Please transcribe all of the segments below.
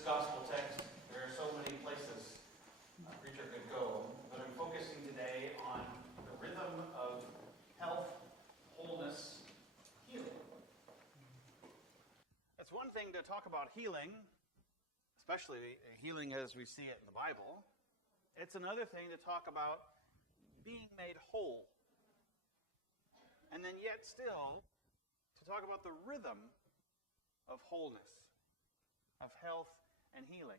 this gospel text, there are so many places a preacher could go, but I'm focusing today on the rhythm of health, wholeness, healing. It's one thing to talk about healing, especially healing as we see it in the Bible. It's another thing to talk about being made whole. And then yet still to talk about the rhythm of wholeness, of health and healing.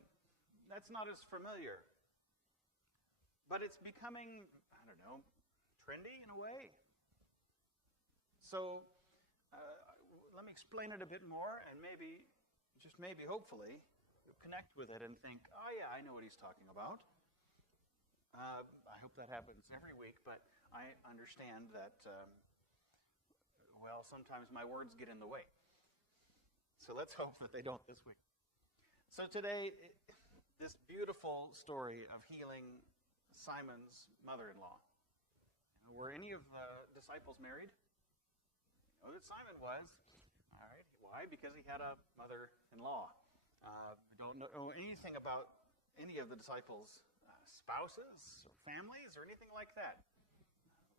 That's not as familiar. But it's becoming, trendy in a way. So let me explain it a bit more, and maybe, hopefully, you'll connect with it and think, oh yeah, I know what he's talking about. I hope that happens every week, but I understand that, sometimes my words get in the way. So let's hope that they don't this week. So today, this beautiful story of healing Simon's mother-in-law. Were any of the disciples married? You know that Simon was. All right. Why? Because he had a mother-in-law. We don't know anything about any of the disciples' spouses or families or anything like that.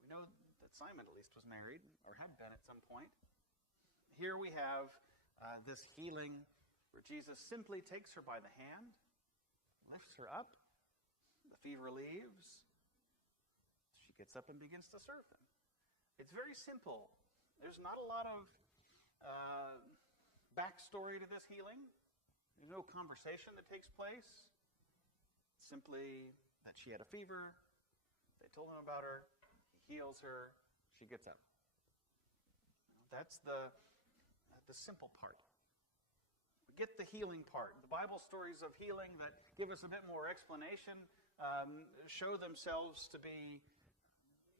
We know that Simon at least was married or had been at some point. Here we have this healing where Jesus simply takes her by the hand, lifts her up, the fever leaves, she gets up and begins to serve them. It's very simple. There's not a lot of backstory to this healing. There's no conversation that takes place. Simply that she had a fever, they told him about her, he heals her, she gets up. That's the simple part. We get the healing part. The Bible stories of healing that give us a bit more explanation show themselves to be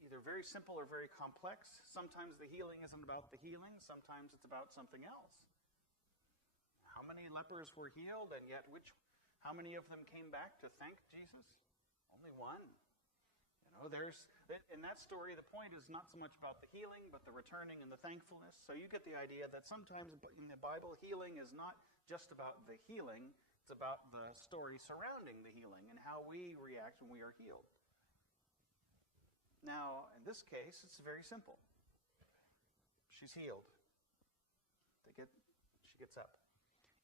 either very simple or very complex. Sometimes the healing isn't about the healing. Sometimes it's about something else. How many lepers were healed, and yet how many of them came back to thank Jesus? Only one. In that story, the point is not so much about the healing, but the returning and the thankfulness. So you get the idea that sometimes in the Bible, healing is not just about the healing, it's about the story surrounding the healing and how we react when we are healed. Now, in this case, it's very simple. She's healed. She gets up.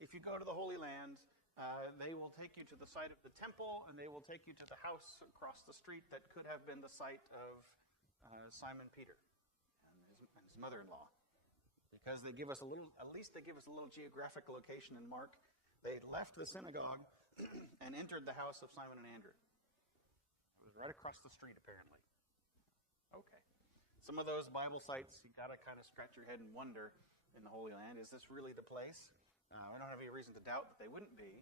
If you go to the Holy Land, they will take you to the site of the temple, and they will take you to the house across the street that could have been the site of Simon Peter and his mother-in-law. Because they give us at least they give us a little geographic location in Mark. They left the synagogue and entered the house of Simon and Andrew. It was right across the street, apparently. Okay. Some of those Bible sites, you got to kind of scratch your head and wonder in the Holy Land, is this really the place? I don't have any reason to doubt that they wouldn't be.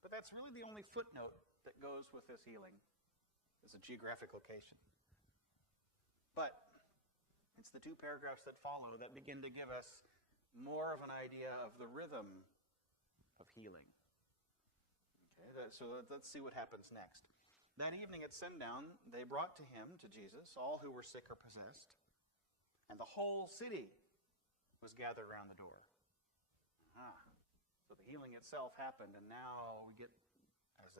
But that's really the only footnote that goes with this healing, is a geographic location. But it's the two paragraphs that follow that begin to give us more of an idea of the rhythm of healing. Okay, so let's see what happens next. That evening at sundown, they brought to Jesus, all who were sick or possessed, and the whole city was gathered around the door. So the healing itself happened, and now we get, as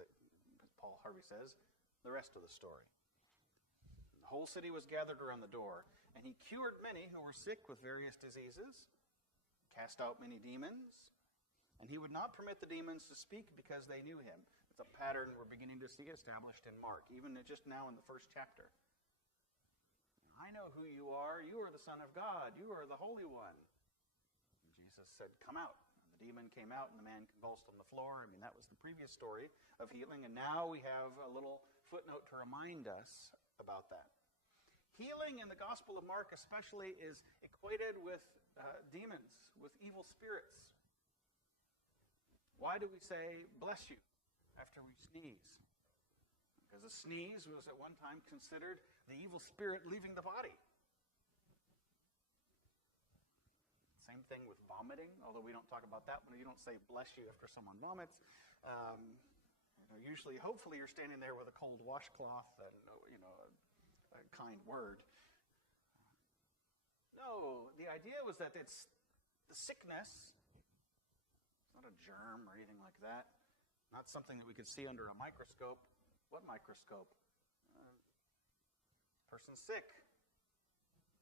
Paul Harvey says, the rest of the story. The whole city was gathered around the door, and he cured many who were sick with various diseases, cast out many demons, and he would not permit the demons to speak because they knew him. It's a pattern we're beginning to see established in Mark, even just now in the first chapter. I know who you are. You are the Son of God. You are the Holy One. And Jesus said, come out. The demon came out, and the man convulsed on the floor. That was the previous story of healing, and now we have a little footnote to remind us about that. Healing in the Gospel of Mark especially is equated with demons, with evil spirits. Why do we say, bless you, after we sneeze? Because a sneeze was at one time considered the evil spirit leaving the body. Same thing with vomiting, although we don't talk about that one. You don't say bless you after someone vomits. Usually, hopefully, you're standing there with a cold washcloth and a kind word. No, the idea was that it's the sickness. It's not a germ or anything like that. Not something that we could see under a microscope. What microscope? Person's sick.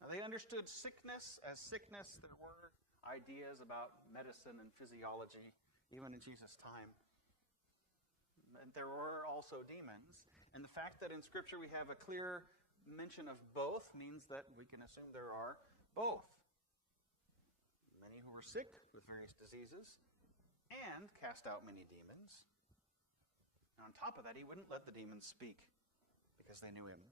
Now, they understood sickness as sickness. There were ideas about medicine and physiology, even in Jesus' time. And there were also demons. And the fact that in Scripture we have a clear mention of both means that we can assume there are both. Many who were sick with various diseases and cast out many demons. And on top of that, he wouldn't let the demons speak because they knew him.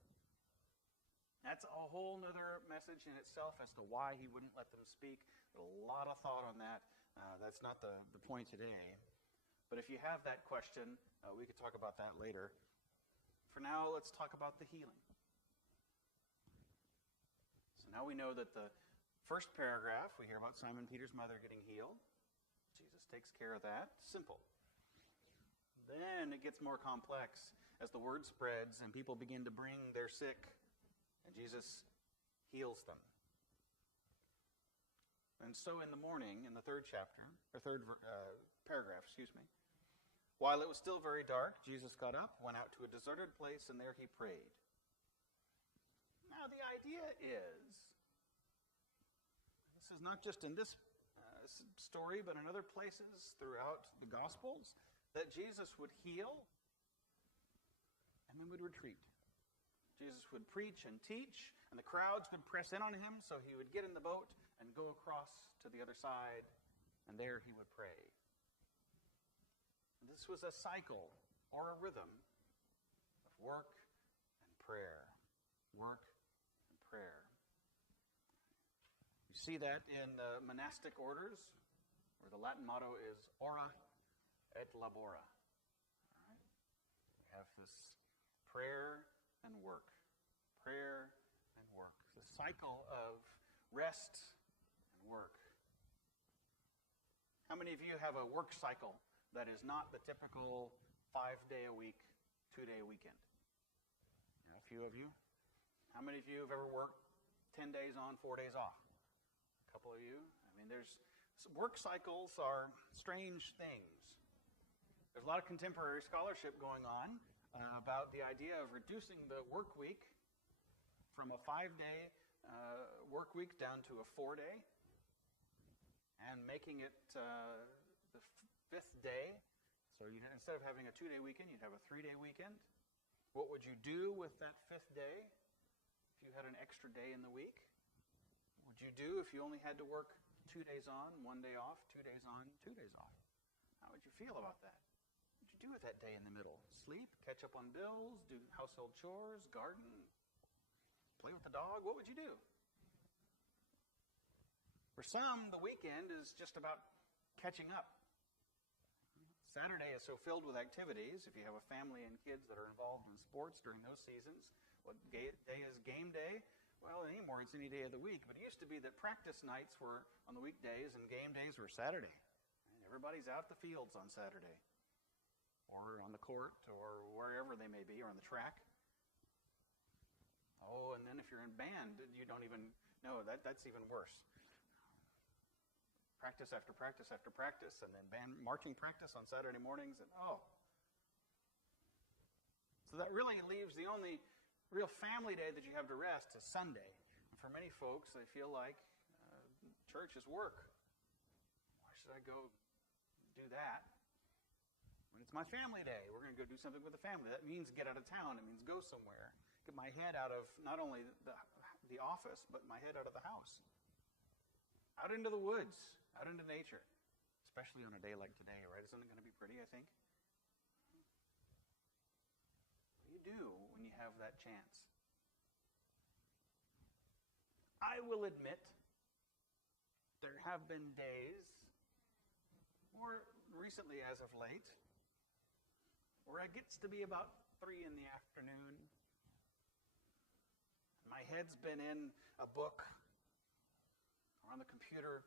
That's a whole other message in itself as to why he wouldn't let them speak. There's a lot of thought on that. That's not the point today. But if you have that question, we could talk about that later. For now, let's talk about the healing. So now we know that the first paragraph, we hear about Simon Peter's mother getting healed. Jesus takes care of that. Simple. Then it gets more complex as the word spreads and people begin to bring their sick, and Jesus heals them. And so in the morning, in the third paragraph, while it was still very dark, Jesus got up, went out to a deserted place, and there he prayed. Now the idea is, this is not just in this story, but in other places throughout the Gospels, that Jesus would heal and then would retreat. Jesus would preach and teach, and the crowds would press in on him, so he would get in the boat and go across to the other side, and there he would pray. And this was a cycle or a rhythm of work and prayer. Work and prayer. You see that in monastic orders, where the Latin motto is ora et labora. All right? We have this prayer and work. Prayer and work. The cycle of rest and work. How many of you have a work cycle that is not the typical 5-day-a-week, 2-day weekend? Yeah, a few of you. How many of you have ever worked 10 days on, 4 days off? A couple of you. I mean, work cycles are strange things. There's a lot of contemporary scholarship going on about the idea of reducing the work week from a 5-day work week down to a 4-day and making it the 5th day. So instead of having a 2-day weekend, you'd have a 3-day weekend. What would you do with that 5th day if you had an extra day in the week? What would you do if you only had to work 2 days on, 1 day off, 2 days on, 2 days off? How would you feel about that? What would you do with that day in the middle? Sleep, catch up on bills, do household chores, garden, play with the dog? What would you do? For some, the weekend is just about catching up. Saturday is so filled with activities. If you have a family and kids that are involved in sports during those seasons, what day is game day? Well, anymore it's any day of the week. But it used to be that practice nights were on the weekdays and game days were Saturday. And everybody's out the fields on Saturday, or on the court, or wherever they may be, or on the track. Oh, and then if you're in band, you don't even know. That's even worse. Practice after practice after practice, and then band marching practice on Saturday mornings, and So that really leaves the only real family day that you have to rest is Sunday. And for many folks, they feel like church is work. Why should I go do that when it's my family day? We're going to go do something with the family. That means get out of town. It means go somewhere. Get my head out of not only the office, but my head out of the house. Out into the woods, out into nature. Especially on a day like today, right? Isn't it going to be pretty, I think? What do you do when you have that chance? I will admit, there have been days, more recently as of late, where it gets to be about 3 in the afternoon. My head's been in a book or on the computer.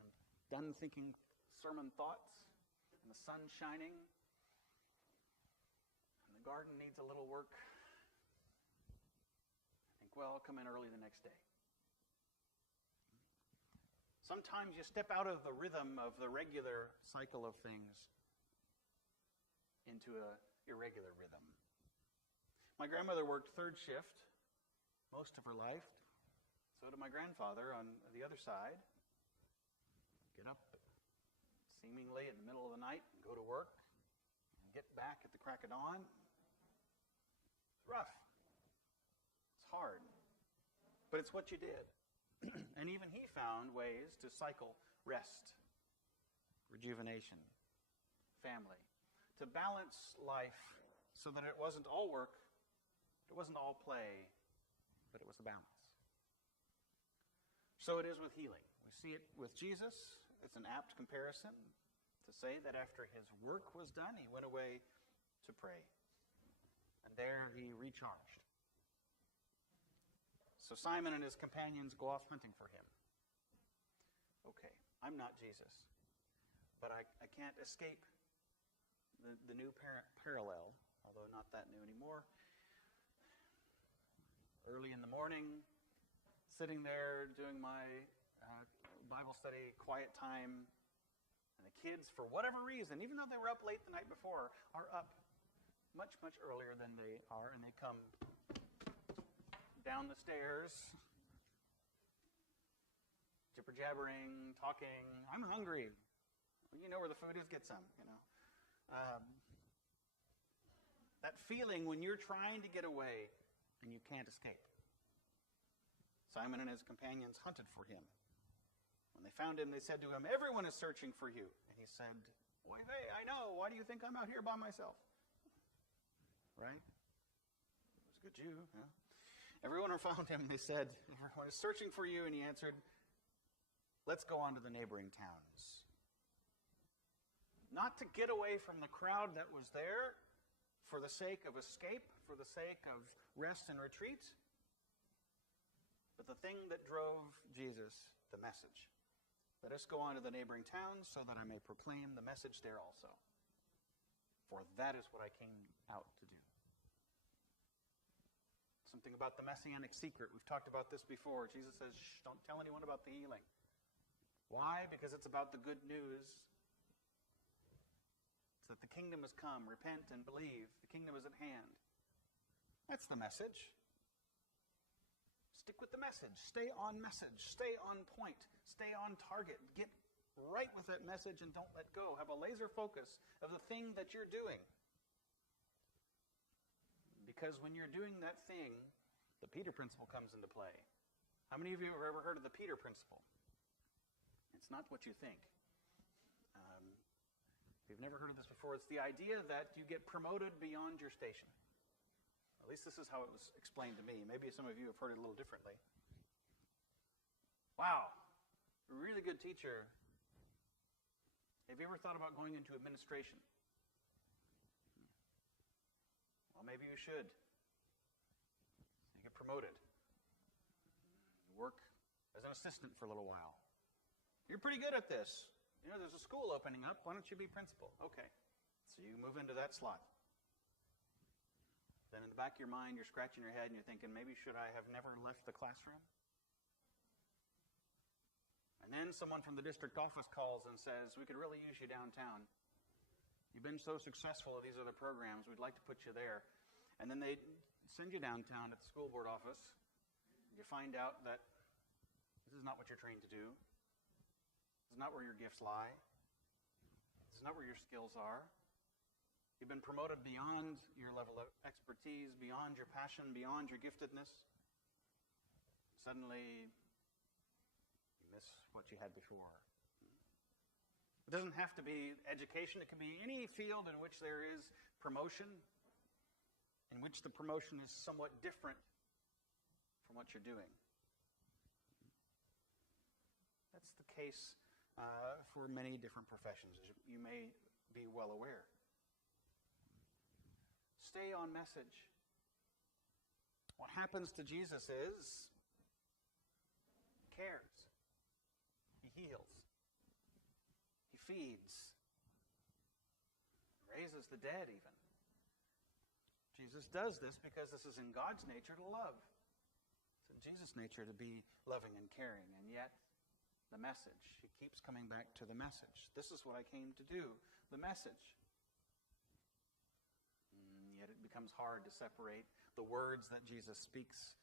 I'm done thinking sermon thoughts, and the sun's shining, and the garden needs a little work. I think, well, I'll come in early the next day. Sometimes you step out of the rhythm of the regular cycle of things into an irregular rhythm. My grandmother worked third shift most of her life. So did my grandfather on the other side. Get up seemingly in the middle of the night and go to work and get back at the crack of dawn. It's rough. It's hard. But it's what you did. And even he found ways to cycle rest, rejuvenation, family, to balance life so that it wasn't all work, it wasn't all play, but it was the balance. So it is with healing. We see it with Jesus. It's an apt comparison to say that after his work was done, he went away to pray. And there he recharged. So Simon and his companions go off hunting for him. Okay, I'm not Jesus, but I can't escape the new parallel, although not that new anymore. Early in the morning, sitting there doing my Bible study, quiet time, and the kids, for whatever reason, even though they were up late the night before, are up much, much earlier than they are, and they come down the stairs, jibber-jabbering, talking. I'm hungry. Well, you know where the food is, get some, you know. That feeling when you're trying to get away and you can't escape. Simon and his companions hunted for him. When they found him, they said to him, "Everyone is searching for you." And he said, "Why, I know. Why do you think I'm out here by myself?" Right? He was a good Jew. Yeah. Everyone who found him, they said, "Everyone is searching for you." And he answered, "Let's go on to the neighboring towns." Not to get away from the crowd that was there for the sake of escape, for the sake of rest and retreat, but the thing that drove Jesus, the message. Let us go on to the neighboring towns so that I may proclaim the message there also. For that is what I came out to do. Something about the messianic secret. We've talked about this before. Jesus says, "Shh, don't tell anyone about the healing." Why? Because it's about the good news. It's that the kingdom has come. Repent and believe. The kingdom is at hand. That's the message. Stick with the message. Stay on message. Stay on point. Stay on target. Get right with that message and don't let go. Have a laser focus of the thing that you're doing. Because when you're doing that thing, the Peter principle comes into play. How many of you have ever heard of the Peter principle? It's not what you think. If you've never heard of this before, it's the idea that you get promoted beyond your station. At least this is how it was explained to me. Maybe some of you have heard it a little differently. Wow, a really good teacher. Have you ever thought about going into administration? Well, maybe you should. You get promoted. You work as an assistant for a little while. You're pretty good at this. You know, there's a school opening up. Why don't you be principal? Okay. So you move into that slot. Then in the back of your mind, you're scratching your head and you're thinking, maybe should I have never left the classroom? And then someone from the district office calls and says, "We could really use you downtown. You've been so successful at these other programs, we'd like to put you there." And then they send you downtown at the school board office. You find out that this is not what you're trained to do. This is not where your gifts lie. This is not where your skills are. You've been promoted beyond your level of expertise, beyond your passion, beyond your giftedness. Suddenly, you miss what you had before. It doesn't have to be education. It can be any field in which there is promotion, in which the promotion is somewhat different from what you're doing. That's the case for many different professions, as you may be well aware. Stay on message. What happens to Jesus is he cares. He heals. He feeds. Raises the dead even. Jesus does this because this is in God's nature to love. It's in Jesus' nature to be loving and caring. And yet, The message. He keeps coming back to the message. This is what I came to do, the message. Yet it becomes hard to separate the words that Jesus speaks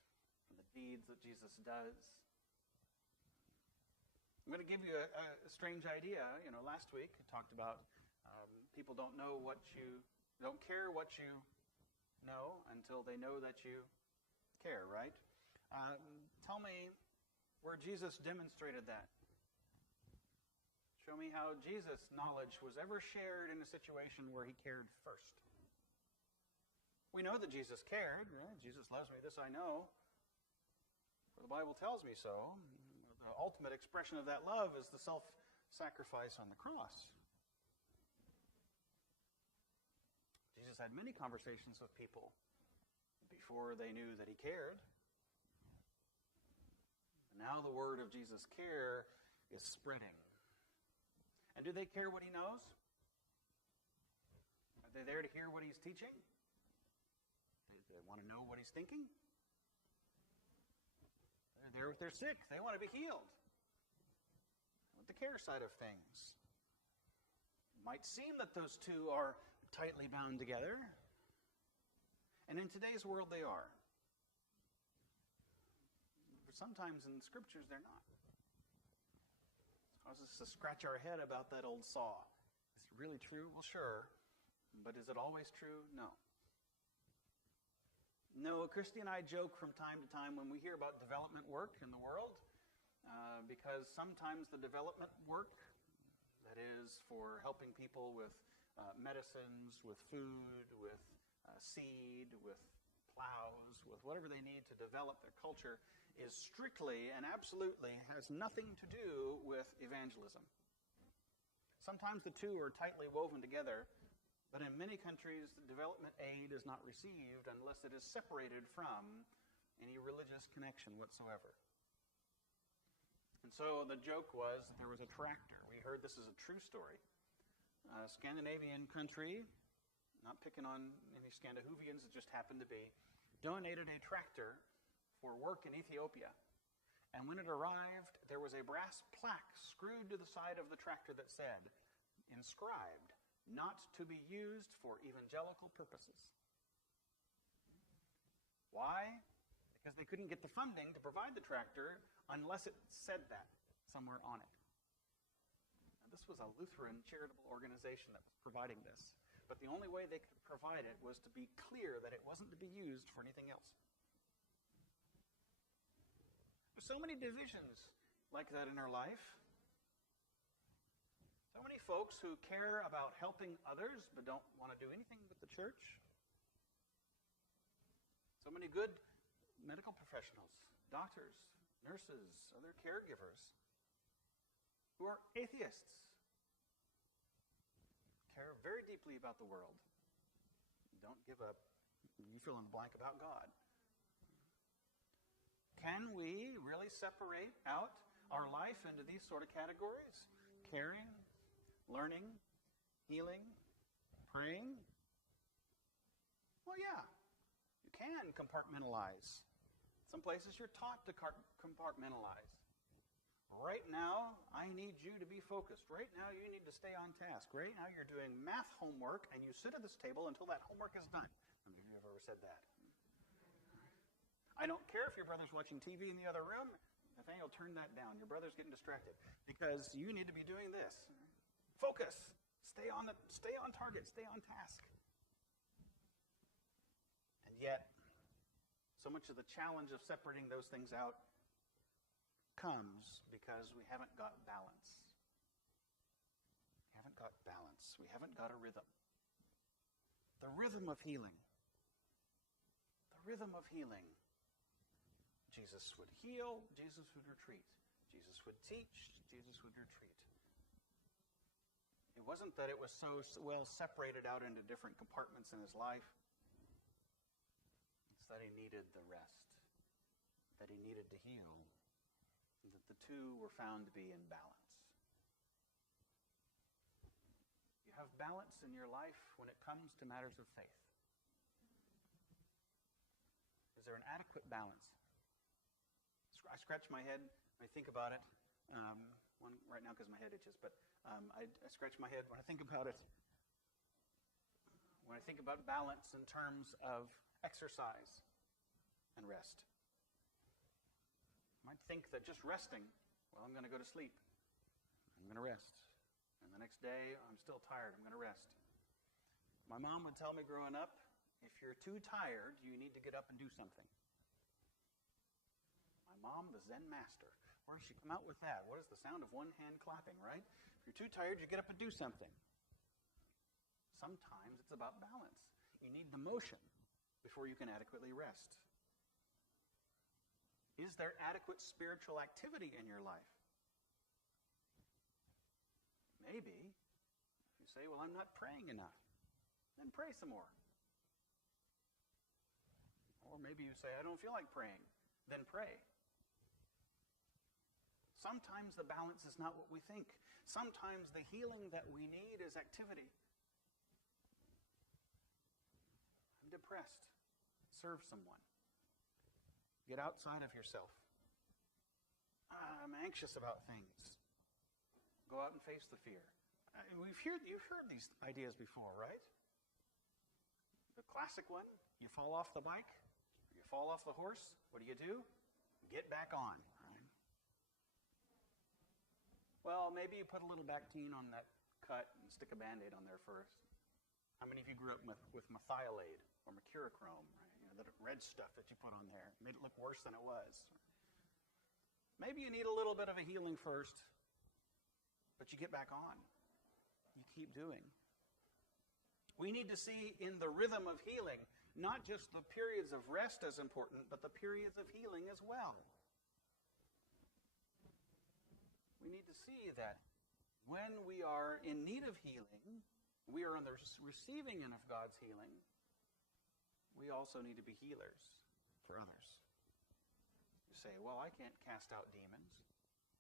from the deeds that Jesus does. I'm going to give you a strange idea. Last week I talked about people don't care what you know until they know that you care, right? Tell me where Jesus demonstrated that. Show me how Jesus' knowledge was ever shared in a situation where he cared first. We know that Jesus cared. Right? Jesus loves me, this I know. For the Bible tells me so. The ultimate expression of that love is the self-sacrifice on the cross. Jesus had many conversations with people before they knew that he cared. And now the word of Jesus' care is spreading. And do they care what he knows? Are they there to hear what he's teaching? Do they want to know what he's thinking? They're there if they're sick. They want to be healed. With the care side of things. It might seem that those two are tightly bound together. And in today's world they are. But sometimes in the scriptures they're not. It causes us to scratch our head about that old saw. Is it really true? Well, sure. But is it always true? No. No, Christy and I joke from time to time when we hear about development work in the world, because sometimes the development work, that is for helping people with medicines, with food, with seed, with plows, with whatever they need to develop their culture, is strictly and absolutely has nothing to do with evangelism. Sometimes the two are tightly woven together, but in many countries, development aid is not received unless it is separated from any religious connection whatsoever. And so the joke was that there was a tractor. We heard this is a true story. A Scandinavian country, not picking on any Scandinavians, it just happened to be, donated a tractor for work in Ethiopia. And when it arrived, there was a brass plaque screwed to the side of the tractor that said, inscribed, not to be used for evangelical purposes. Why? Because they couldn't get the funding to provide the tractor unless it said that somewhere on it. Now, this was a Lutheran charitable organization that was providing this. But the only way they could provide it was to be clear that it wasn't to be used for anything else. There's so many divisions like that in our life. So many folks who care about helping others but don't want to do anything with the church. So many good medical professionals, doctors, nurses, other caregivers who are atheists, care very deeply about the world. Don't give up. You fill in the blank about God. Can we really separate out our life into these sort of categories? Caring, learning, healing, praying? Well, yeah. You can compartmentalize. Some places you're taught to compartmentalize. Right now, I need you to be focused. Right now, you need to stay on task. Right now, you're doing math homework, and you sit at this table until that homework is done. How many of you have ever said that? I don't care if your brother's watching TV in the other room. Nathaniel, turn that down. Your brother's getting distracted. Because you need to be doing this. Focus. Stay on target. Stay on task. And yet, so much of the challenge of separating those things out comes because we haven't got balance. We haven't got balance. We haven't got a rhythm. The rhythm of healing. The rhythm of healing. Jesus would heal, Jesus would retreat. Jesus would teach, Jesus would retreat. It wasn't that it was so well separated out into different compartments in his life. It's that he needed the rest, that he needed to heal, that the two were found to be in balance. You have balance in your life when it comes to matters of faith. Is there an adequate balance? I scratch my head, I think about it. one right now because my head itches, but I scratch my head when I think about it. When I think about balance in terms of exercise and rest. I might think that just resting, well, I'm going to go to sleep. I'm going to rest. And the next day, I'm still tired. I'm going to rest. My mom would tell me growing up, if you're too tired, you need to get up and do something. My mom, the Zen master. Where does she come out with that? What is the sound of one hand clapping, right? If you're too tired, you get up and do something. Sometimes it's about balance. You need the motion before you can adequately rest. Is there adequate spiritual activity in your life? Maybe. If you say, well, I'm not praying enough, then pray some more. Or maybe you say, I don't feel like praying, then pray. Sometimes the balance is not what we think. Sometimes the healing that we need is activity. I'm depressed. Serve someone. Get outside of yourself. I'm anxious about things. Go out and face the fear. You've heard these ideas before, right? The classic one, you fall off the bike, you fall off the horse, what do? Get back on. Right? Well, maybe you put a little Bactine on that cut and stick a Band-Aid on there first. How many of you grew up with methylate or mercurochrome, right? The red stuff that you put on there made it look worse than it was. Maybe you need a little bit of a healing first, but you get back on. You keep doing. We need to see in the rhythm of healing, not just the periods of rest as important, but the periods of healing as well. We need to see that when we are in need of healing, we are on the receiving end of God's healing, we also need to be healers for others. You say, well, I can't cast out demons.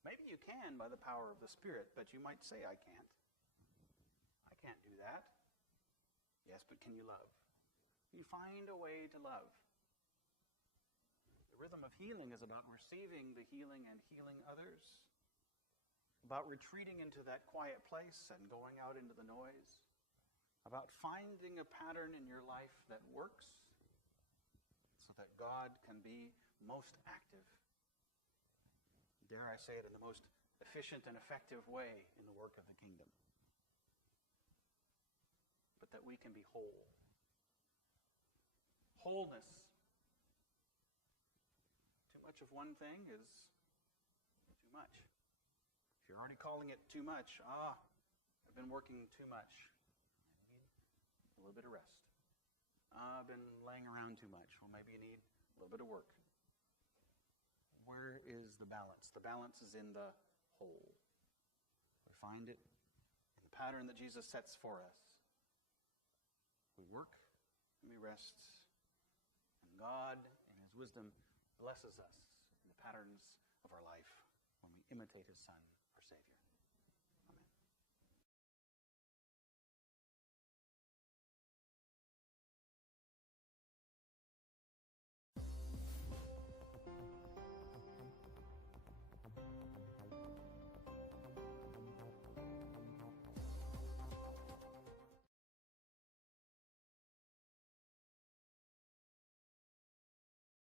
Maybe you can by the power of the Spirit, but you might say, I can't. I can't do that. Yes, but can you love? You find a way to love. The rhythm of healing is about receiving the healing and healing others. About retreating into that quiet place and going out into the noise. About finding a pattern in your life that works so that God can be most active. Dare I say it, in the most efficient and effective way in the work of the kingdom. But that we can be whole. Wholeness. Too much of one thing is too much. If you're already calling it too much, I've been working too much. A little bit of rest. I've been laying around too much. Well, maybe you need a little bit of work. Where is the balance? The balance is in the whole. We find it in the pattern that Jesus sets for us. We work and we rest. And God, in His wisdom, blesses us in the patterns of our life when we imitate His Son, our Savior.